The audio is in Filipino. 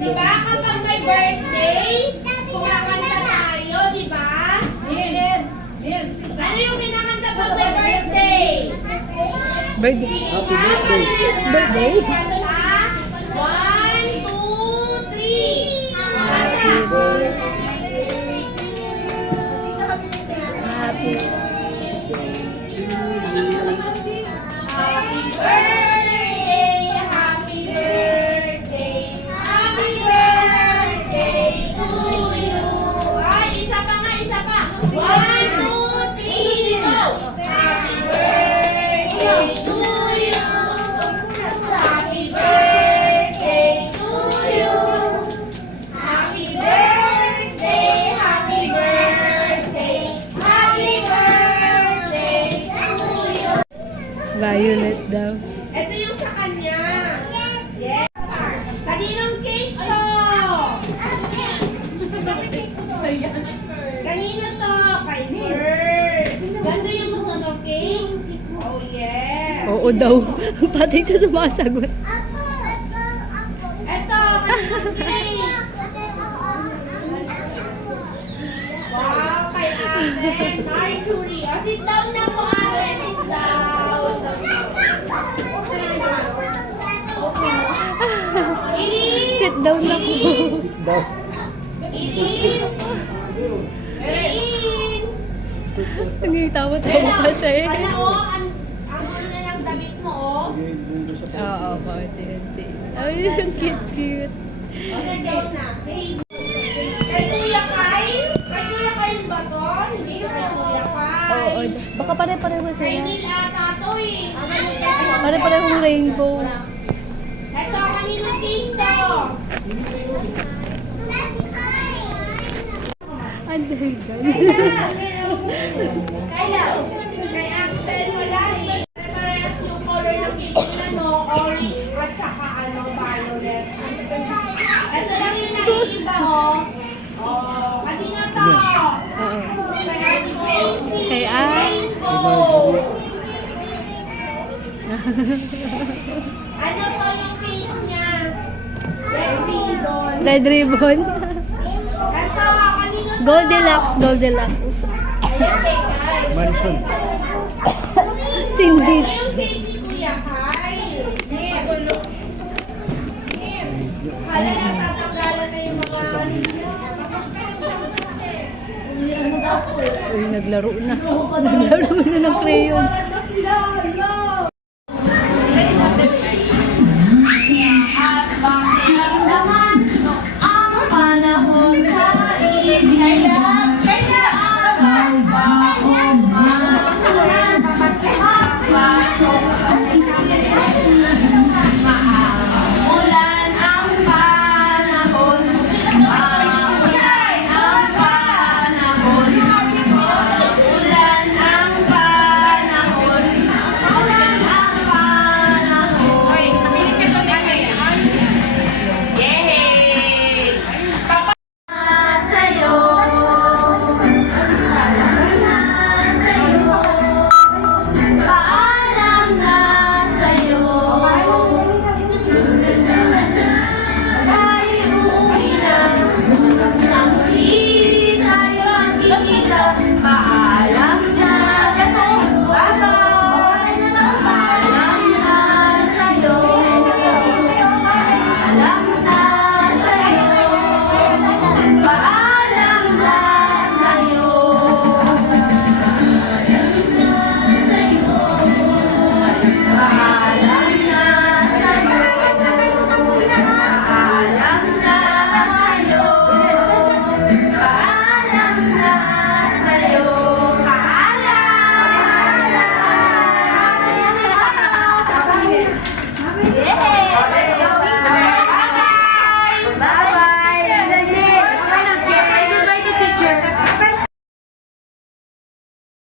Diba kapag may birthday, kumakanta tayo, diba? Ano yung kinakanta pag may birthday? Birthday. Happy birthday. Birthday. One, two, three. Kanta. Happy. Happy birthday, happy birthday, happy birthday to you. Ay, isa pa nga, isa pa. One, two, three, go! Happy birthday to you. Happy birthday to you. Happy birthday, happy birthday, happy birthday to you. Violet daw. Ito yung sa kanya. Yes. Kaninong cake to? Kanino to? Kay Bird. Ganda yung gusto ng cake? Oh, yes. Oo daw. Patay siya sumasagot. Ito, kaninong cake? Wow, kay Ate Marjorie. Oh, sit down na po, Ate. Sit down. Iris! Sit down na po. Iris! Iris! Nangitawa-tawa pa siya eh. Wala, oh, ang ano na lang damit mo, oh. Oo, konti-konti. Ay, ang cute-cute. O, nandiyan na. Kay Kuya Kyle? Kay Kuya Kyle ba to? Hindi kay Kuya Kyle. Oo, baka pare-pareho Kay sila. Neil ata to eh. Pare-parehong rainbow. Ito, kanino cake to? Ang dahigan. Kaya, kay Axel wala eh. Parehas yung color ng cake nila, no? Orange at saka ano, violet. Ito lang yung naiiba, oh. Oh, kanino to? Oo. Kay Ate Casey. Kay Ann. Rainbow. Ano po yung cake niya? Red ribbon. Red ribbon. Ito, kanino to? Goldilocks, Goldilocks. Manson. Cindy. Ito yung cake ni Kuya Kyle. Hala, Kaya tatanggalan na yung mga... Uy, naglaro na. Naglaro na ng crayons. Ano sila? Hello!